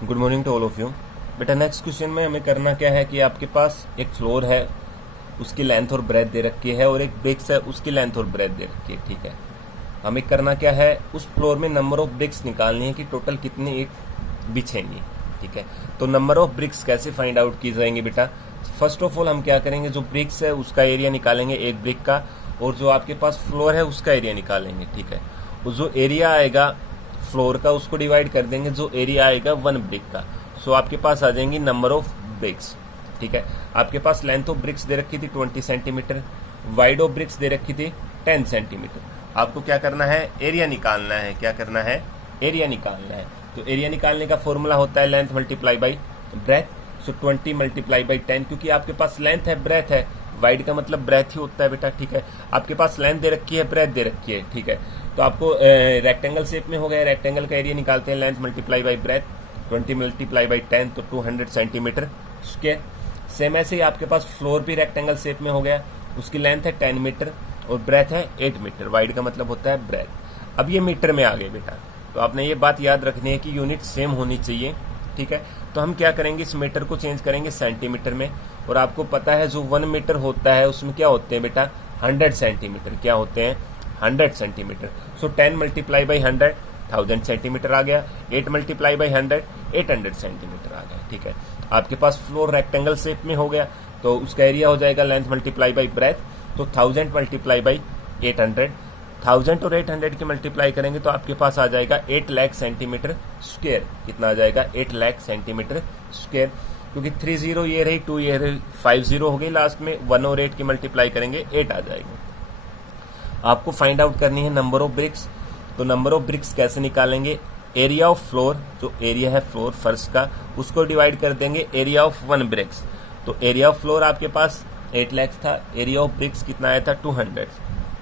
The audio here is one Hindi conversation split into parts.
Good morning to all of you. बेटा नेक्स्ट क्वेश्चन में हमें करना क्या है कि आपके पास एक फ्लोर है, उसकी लेंथ और ब्रेथ दे रखी है, और एक ब्रिक्स है, उसकी लेंथ और ब्रेथ दे रखी है। ठीक है, हमें करना क्या है, उस फ्लोर में नंबर ऑफ ब्रिक्स निकालनी है कि टोटल कितनी ईंट बिछेंगी। ठीक है, तो नंबर ऑफ ब्रिक्स कैसे फाइंड आउट की जाएंगे बेटा। फर्स्ट ऑफ ऑल हम क्या करेंगे, जो ब्रिक्स है उसका एरिया निकालेंगे एक ब्रिक का, और जो आपके पास फ्लोर है उसका एरिया निकालेंगे। ठीक है, और जो एरिया आएगा फ्लोर का उसको डिवाइड कर देंगे जो एरिया आएगा वन ब्रिक का। सो आपके पास आ जाएंगी नंबर ऑफ ब्रिक्स। ठीक है, आपके पास लेंथ ऑफ ब्रिक्स दे रखी थी 20 सेंटीमीटर, वाइड ऑफ ब्रिक्स दे रखी थी 10 सेंटीमीटर। आपको क्या करना है, एरिया निकालना है। क्या करना है, एरिया निकालना है। तो एरिया निकालने का फॉर्मूला होता है length multiply by breadth. So 20 multiply by 10, क्योंकि आपके पास लेंथ है ब्रेथ है, वाइड का मतलब ब्रेथ ही होता है बेटा। ठीक है, आपके पास लेंथ दे रखी है, ब्रेथ दे रखी है। ठीक है, तो आपको रेक्टेंगल शेप में हो गया, रेक्टेंगल का एरिया निकालते हैं, length multiply by breadth, 20 multiply by 10 तो 200 सेंटीमीटर स्क्वायर। सेम ऐसे ही आपके पास फ्लोर भी रेक्टेंगल शेप में हो गया, उसकी लेंथ है 10 मीटर और ब्रेथ है 8 मीटर, वाइड का मतलब होता है ब्रेथ। अब ये मीटर में आ गए बेटा, तो आपने ये बात याद रखनी है कि यूनिट सेम होनी चाहिए। ठीक है, तो हम क्या करेंगे, इस मीटर को चेंज करेंगे सेंटीमीटर में, और आपको पता है जो 1 मीटर होता है उसमें क्या होते हैं बेटा 100 सेंटीमीटर। क्या होते हैं 100 centimetre. So 10 multiply by 100 1000 centimetre आ गया, 8 मल्टीप्लाई बाई 100 800 सेंटीमीटर आ गया। ठीक है, आपके पास फ्लोर रेक्टेंगल शेप में हो गया, तो उसका एरिया हो जाएगा लेंथ मल्टीप्लाई बाई ब्रेथ, तो 1000 मल्टीप्लाई बाई 800, 1000 और 800 की मल्टीप्लाई करेंगे तो आपके पास आ जाएगा 8 लाख सेंटीमीटर स्क्वायर। कितना आ जाएगा 8 लाख सेंटीमीटर स्क्वायर, क्योंकि 3 0 ये रही, 2 ये रही, 5 0 हो गई, लास्ट में 1 और 8 की मल्टीप्लाई करेंगे 8 आ जाएगा। आपको फाइंड आउट करनी है नंबर ऑफ ब्रिक्स। तो नंबर ऑफ ब्रिक्स कैसे निकालेंगे, एरिया ऑफ फ्लोर, जो एरिया है फ्लोर फर्श का, उसको डिवाइड कर देंगे एरिया ऑफ वन ब्रिक्स। तो एरिया ऑफ फ्लोर आपके पास 8 लाख था, एरिया ऑफ ब्रिक्स कितना आया था 200।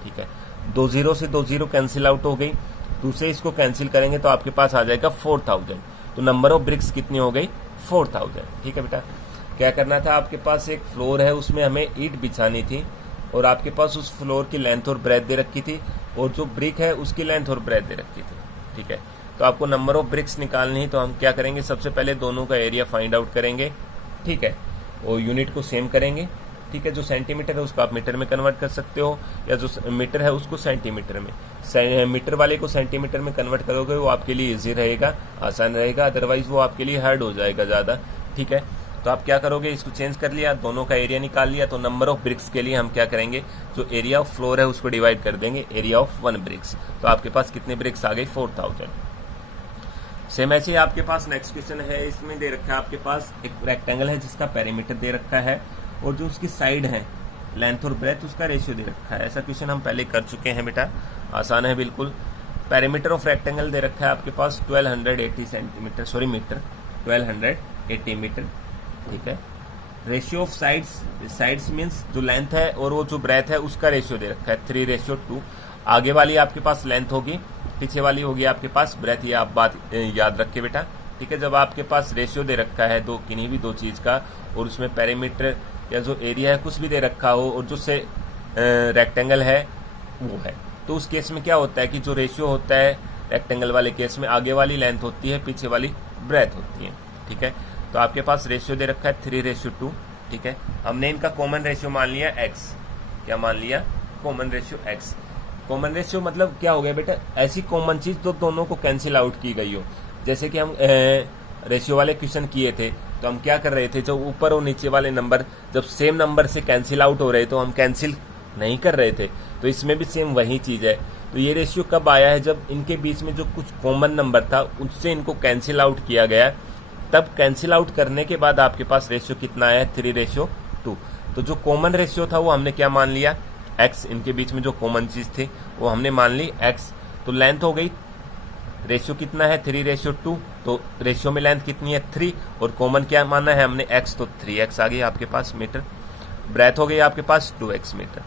ठीक है, 2 0 से 2 0 कैंसिल आउट हो गई, दूसरे इसको कैंसिल करेंगे तो आपके पास आ जाएगा 4000। तो नंबर ऑफ ब्रिक्स कितनी हो गई 4000। ठीक है बेटा, क्या करना था, आपके पास एक फ्लोर है उसमें हमें ईंट बिछानी थी, और आपके पास उस फ्लोर की लेंथ और ब्रेथ दे रखी थी, और जो ब्रिक है उसकी लेंथ और ब्रेथ दे रखी थी। ठीक है, तो आपको नंबर ऑफ ब्रिक्स निकालनी है, तो हम क्या करेंगे, सबसे पहले दोनों का एरिया फाइंड आउट करेंगे। ठीक है, और यूनिट को सेम करेंगे। ठीक है, जो सेंटीमीटर है उसको आप मीटर में कन्वर्ट कर सकते हो, या जो मीटर है उसको सेंटीमीटर में, मीटर वाले को सेंटीमीटर में कन्वर्ट करोगे वो आपके लिए इजी रहेगा, आसान रहेगा, अदरवाइज वो आपके लिए हार्ड हो जाएगा ज़्यादा। ठीक है, तो आप क्या करोगे, इसको चेंज कर लिया, दोनों का एरिया निकाल लिया, तो नंबर ऑफ ब्रिक्स के लिए हम क्या करेंगे, जो एरिया ऑफ फ्लोर है उसको डिवाइड कर देंगे एरिया ऑफ वन ब्रिक्स। तो आपके पास कितने ब्रिक्स आ गए 4000। सेम ऐसे ही आपके पास नेक्स्ट क्वेश्चन है, इसमें दे रखा है आपके पास एक रेक्टेंगल है जिसका पेरीमीटर दे रखा है, और जो उसकी साइड है लेंथ और ब्रेथ उसका रेशियो दे रखा है। ऐसा क्वेश्चन हम पहले कर चुके हैं बेटा, आसान है बिल्कुल। पेरीमीटर ऑफ रेक्टेंगल दे रखा है आपके पास 1280 सेंटीमीटर, सॉरी मीटर, 1280 मीटर। ठीक है, ratio of sides, sides means जो लेंथ है और वो जो ब्रेथ है उसका रेशियो दे रखा है 3:2। आगे वाली आपके पास लेंथ होगी, पीछे वाली होगी आपके पास ब्रेथ, ये आप बात याद रखे बेटा। ठीक है, जब आपके पास रेशियो दे रखा है दो, किन्हीं भी दो चीज का, और उसमें पेरीमीटर या जो एरिया है कुछ भी दे रखा हो, और जो से रेक्टेंगल है वो है, तो उस केस में क्या होता है कि जो रेशियो होता है रेक्टेंगल वाले केस में, आगे वाली लेंथ होती है, पीछे वाली ब्रेथ होती है। ठीक है, तो आपके पास रेशियो दे रखा है 3:2। ठीक है, हमने इनका कॉमन रेशियो मान लिया x। क्या मान लिया, common ratio x। Common ratio मतलब क्या हो गया बेटा, ऐसी कॉमन चीज जो दोनों को कैंसिल आउट की गई हो। जैसे कि हम रेशियो वाले क्वेश्चन किए थे, तो हम क्या कर रहे थे, जो ऊपर और नीचे वाले नंबर जब सेम नंबर से कैंसिल आउट हो रहे तो हम कैंसिल नहीं कर रहे थे, तो इसमें भी सेम वही चीज है। तो ये रेशियो कब आया है, जब इनके बीच में जो कुछ कॉमन नंबर था उससे इनको कैंसिल आउट किया गया, तब कैंसिल आउट करने के बाद आपके पास रेशियो कितना आया है 3:2। तो जो कॉमन रेशियो था वो हमने क्या मान लिया x, इनके बीच में जो कॉमन चीज थी वो हमने मान ली x। तो लेंथ हो गई, रेशियो कितना है 3:2, तो रेशियो में लेंथ कितनी है 3, और कॉमन क्या माना है हमने x, तो 3x आ गई आपके पास मीटर। ब्रेथ हो गई आपके पास 2x मीटर।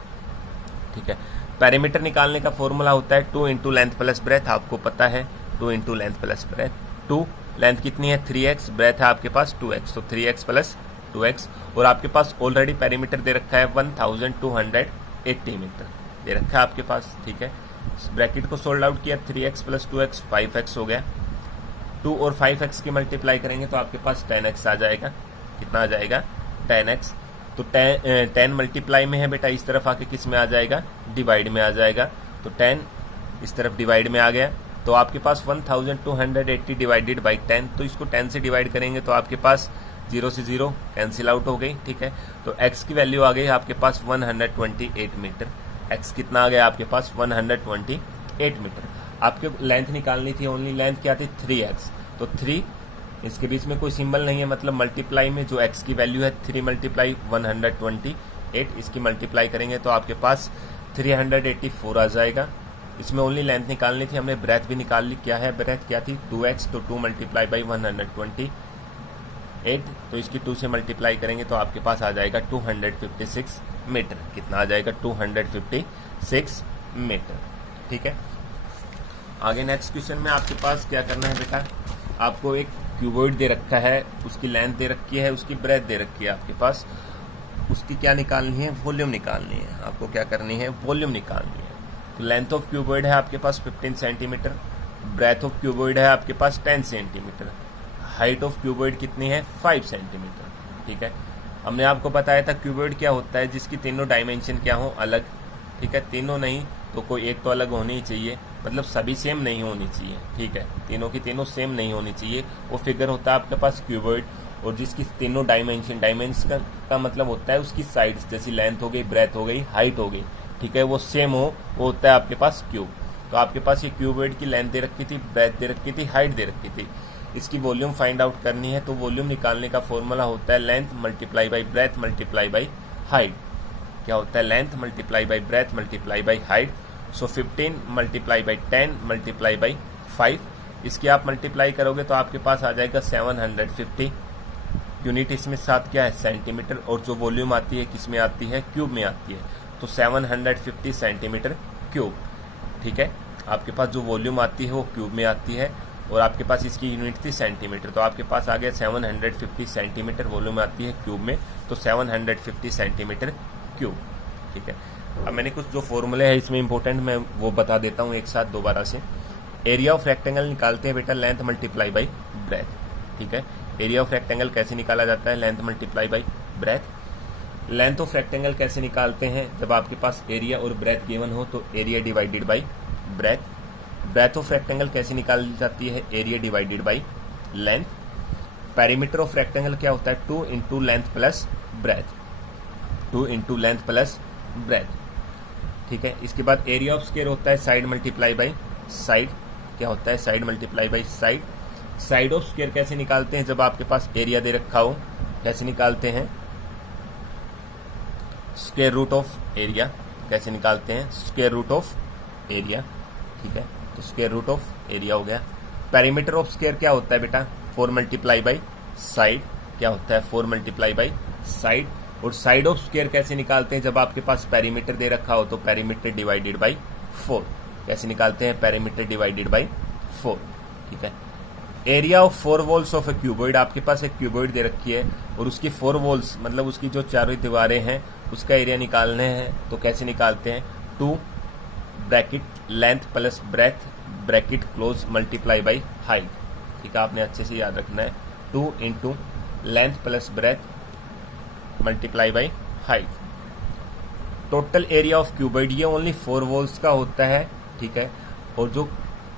ठीक है, पेरीमीटर निकालने का फॉर्मूला होता है 2 इंटू लेंथ प्लस ब्रेथ, आपको पता है 2 into length plus breadth. 2 length कितनी है 3x, ब्रेथ है आपके पास 2x, तो 3x प्लस 2x, और आपके पास ऑलरेडी पेरीमीटर दे रखा है 1280 मीटर दे रखा है आपके पास। ठीक है, ब्रैकेट को सोल्ड आउट किया, 3x प्लस 2x 5x हो गया। 2 और 5x की मल्टीप्लाई करेंगे तो आपके पास 10x आ जाएगा। कितना आ जाएगा? 10x। तो 10 मल्टीप्लाई में है बेटा, इस तरफ आके किस में आ जाएगा? डिवाइड में आ जाएगा। तो 10 इस तरफ डिवाइड में आ गया, तो आपके पास 1280 डिवाइडेड बाई 10, तो इसको 10 से डिवाइड करेंगे तो आपके पास 0 से 0 कैंसिल आउट हो गई। ठीक है, तो x की वैल्यू आ गई आपके पास 128 मीटर। x कितना आ गया आपके पास? 128 मीटर। आपके लेंथ निकालनी थी, ओनली लेंथ क्या थी? 3x। तो 3, इसके बीच में कोई सिंबल नहीं है, मतलब मल्टीप्लाई में जो x की वैल्यू है 3 मल्टीप्लाई 128, इसकी मल्टीप्लाई करेंगे तो आपके पास 384 आ जाएगा। इसमें ओनली लेंथ निकालनी थी, हमने ब्रेथ भी निकाल ली। क्या है ब्रेथ? क्या थी? 2x। तो 2 मल्टीप्लाई बाई 128, तो इसकी 2 से मल्टीप्लाई करेंगे तो आपके पास आ जाएगा 256 मीटर। कितना आ जाएगा? 256 मीटर। ठीक है, आगे नेक्स्ट क्वेश्चन में आपके पास क्या करना है बेटा? आपको एक क्यूबॉइड दे रखा है, उसकी लेंथ दे रखी है, उसकी ब्रेथ दे रखी है आपके पास, उसकी क्या निकालनी है? वॉल्यूम निकालनी है। आपको क्या करनी है? वॉल्यूम निकालनी है। तो लेंथ ऑफ क्यूबॉइड है आपके पास 15 सेंटीमीटर, ब्रेथ ऑफ क्यूबॉइड है आपके पास 10 सेंटीमीटर, हाइट ऑफ क्यूबॉइड कितनी है? 5 सेंटीमीटर। ठीक है, हमने आपको बताया था क्यूबॉइड क्या होता है? जिसकी तीनों डायमेंशन क्या हो? अलग। ठीक है, तीनों नहीं तो कोई एक तो अलग होनी ही चाहिए, मतलब सभी सेम नहीं होनी चाहिए। ठीक है, तीनों की तीनों सेम नहीं होनी चाहिए। वो फिगर होता है आपके पास क्यूबॉइड, और जिसकी तीनों डायमेंशन का मतलब होता है उसकी साइड्स, जैसी लेंथ हो गई, ब्रेथ हो गई, हाइट हो गई, ठीक है, वो सेम हो, वो होता है आपके पास क्यूब। तो आपके पास ये क्यूबॉइड की लेंथ दे रखी थी, ब्रेथ दे रखी थी, हाइट दे रखी थी। इसकी वॉल्यूम फाइंड आउट करनी है, तो वॉल्यूम निकालने का फॉर्मूला होता है length multiply by breath multiply by height. क्या होता है? Length multiply by breath multiply by height. So 15 multiply by 10 multiply by 5, इसकी आप मल्टीप्लाई करोगे तो आपके पास आ जाएगा 750। यूनिट इसमें साथ क्या है? सेंटीमीटर, और जो वॉल्यूम आती है किस में आती है? क्यूब में आती है। तो 750 सेंटीमीटर क्यूब। ठीक है, आपके पास जो वॉल्यूम आती है वो क्यूब में आती है, और आपके पास इसकी यूनिट थी सेंटीमीटर, तो आपके पास आ गया 750 सेंटीमीटर वॉल्यूम आती है क्यूब में, तो 750 सेंटीमीटर क्यूब। ठीक है, अब मैंने कुछ जो फॉर्मूले है इसमें इंपॉर्टेंट मैं वो बता देता हूँ एक साथ दोबारा से। एरिया ऑफ रेक्टेंगल निकालते हैं बेटा लेंथ मल्टीप्लाई बाई ब्रेथ। ठीक है, एरिया ऑफ रेक्टेंगल कैसे निकाला जाता है? Length multiply by breadth. Length of rectangle कैसे निकालते हैं? जब आपके पास एरिया और ब्रेथ गिवन हो तो area divided by breadth. Breadth of rectangle कैसे निकाली जाती है? Area divided by length. Perimeter of rectangle क्या होता है? 2 into length plus breadth, 2 into length plus breadth. ठीक है, इसके बाद एरिया ऑफ स्क्वायर होता है साइड मल्टीप्लाई बाई साइड। क्या होता है? Side multiply by side. Side of square कैसे निकालते हैं? जब आपके पास एरिया दे रखा हो, कैसे निकालते हैं? Square root of area. कैसे निकालते हैं? Square root of area. ठीक है, तो स्क्वायर रूट ऑफ एरिया हो गया। पेरीमीटर ऑफ स्क्वायर क्या होता है बेटा? 4 मल्टीप्लाई बाई साइड। क्या होता है? 4 मल्टीप्लाई बाई साइड। और साइड ऑफ स्क्वायर कैसे निकालते हैं? जब आपके पास पेरीमीटर दे रखा हो तो पेरीमीटर डिवाइडेड बाई 4। कैसे निकालते हैं? Perimeter divided by 4। ठीक है, area of 4 walls of A cuboid. आपके पास एक क्यूबॉइड दे रखी है और उसकी 4 वॉल्स मतलब उसकी जो चारों दीवारें हैं उसका एरिया निकालने हैं, तो कैसे निकालते हैं? 2 bracket length plus breath bracket close multiply by height. ठीक है, आपने अच्छे से याद रखना है। 2 into length plus breadth multiply by height. Total area of cuboid ये ओनली 4 वॉल्स का होता है। ठीक है, और जो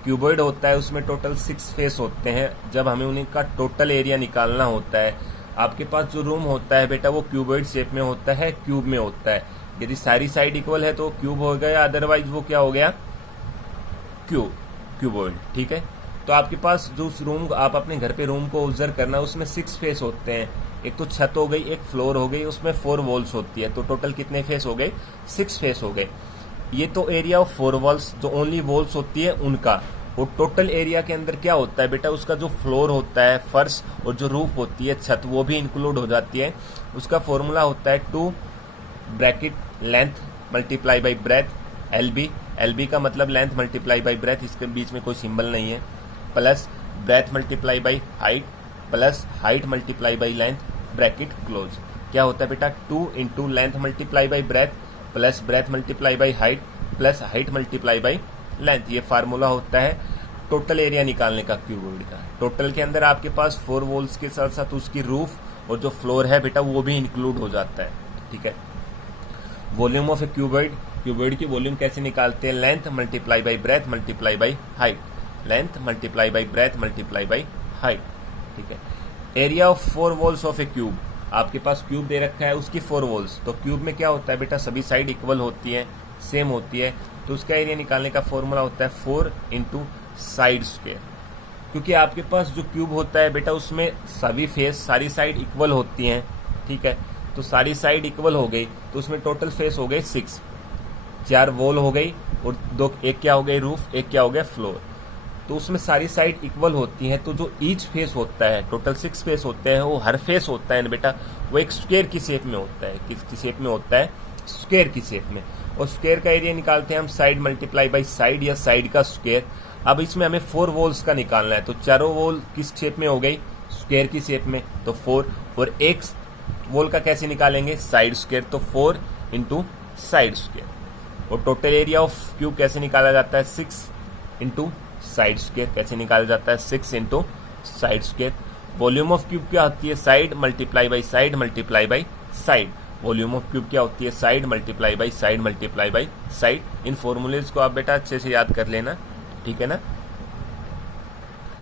क्यूबॉइड होता है उसमें टोटल 6 फेस होते हैं। जब हमें उनका टोटल एरिया निकालना होता है, आपके पास जो रूम होता है बेटा वो क्यूबॉइड शेप में होता है, क्यूब में होता है। यदि सारी साइड इक्वल है तो क्यूब हो गया, अदरवाइज वो क्या हो गया? क्यूबॉइड। ठीक है, तो आपके पास जो उस रूम आप अपने घर पे रूम को ऑब्जर्व करना, उसमें 6 फेस होते हैं। एक तो छत हो गई, एक फ्लोर हो गई, उसमें 4 वॉल्स होती है, तो टोटल कितने फेस हो गए? 6 फेस हो गए। ये तो एरिया ऑफ 4 वॉल्स जो ओनली वॉल्स होती है उनका। और टोटल एरिया के अंदर क्या होता है बेटा? उसका जो फ्लोर होता है, फर्श, और जो रूफ होती है, छत, वो भी इंक्लूड हो जाती है। उसका फॉर्मूला होता है 2 bracket length multiply by breadth LB। LB का मतलब लेंथ मल्टीप्लाई बाई ब्रेथ, इसके बीच में कोई सिंबल नहीं है, plus breadth multiply by height plus height multiply by length bracket close. क्या होता है बेटा? 2 into length multiply by breadth plus breadth multiply by height plus height multiply by length. ये फार्मूला होता है टोटल एरिया निकालने का क्यूबॉइड का। टोटल के अंदर आपके पास 4 वॉल्स के साथ साथ उसकी रूफ और जो फ्लोर है बेटा वो भी इंक्लूड हो जाता है, ठीक है। Volume of A cuboid, cuboid की वॉल्यूम कैसे निकालते हैं? Length multiply by breath multiply by height, length multiply by breath multiply by height, ठीक है। Area of 4 walls of A cube, आपके पास क्यूब दे रखा है उसकी 4 वॉल्स, तो क्यूब में क्या होता है बेटा, सभी साइड इक्वल होती है, सेम होती है, तो उसका एरिया निकालने का फॉर्मूला होता है 4 इंटू साइड स्क्वायर। क्योंकि आपके पास जो क्यूब होता है बेटा उसमें सभी फेस सारी साइड इक्वल होती हैं, ठीक है। तो सारी साइड इक्वल हो गई तो उसमें टोटल फेस हो गए 6, 4 वॉल हो गई और 2, एक क्या हो गई रूफ, एक क्या हो गया फ्लोर। तो उसमें सारी साइड इक्वल होती हैं, तो जो ईच फेस होता है, टोटल 6 फेस होते हैं, वो हर फेस होता है ना बेटा वो एक स्क्वायर की शेप में होता है। किसकी शेप में होता है? स्क्वायर की शेप में। और स्क्वायर का एरिया निकालते हैं हम साइड मल्टीप्लाई बाई साइड या साइड का स्क्वायर। अब इसमें हमें 4 वॉल्स का निकालना है, तो चारों वॉल किस शेप में हो गई? स्क्वायर की शेप में, तो 4। और एक वॉल का कैसे निकालेंगे? साइड स्क्वायर, तो 4 इंटू साइड स्क्वायर। और टोटल एरिया ऑफ क्यूब कैसे निकाला जाता है? 6 इंटू साइड स्क्वायर। कैसे निकाला जाता है? 6 into side square. Volume of cube क्या होती है? Side multiply by side multiply by side. Volume of cube क्या होती है? Side multiply by side multiply by side. In formulas को आप बेटा अच्छे से याद कर लेना, ठीक है ना।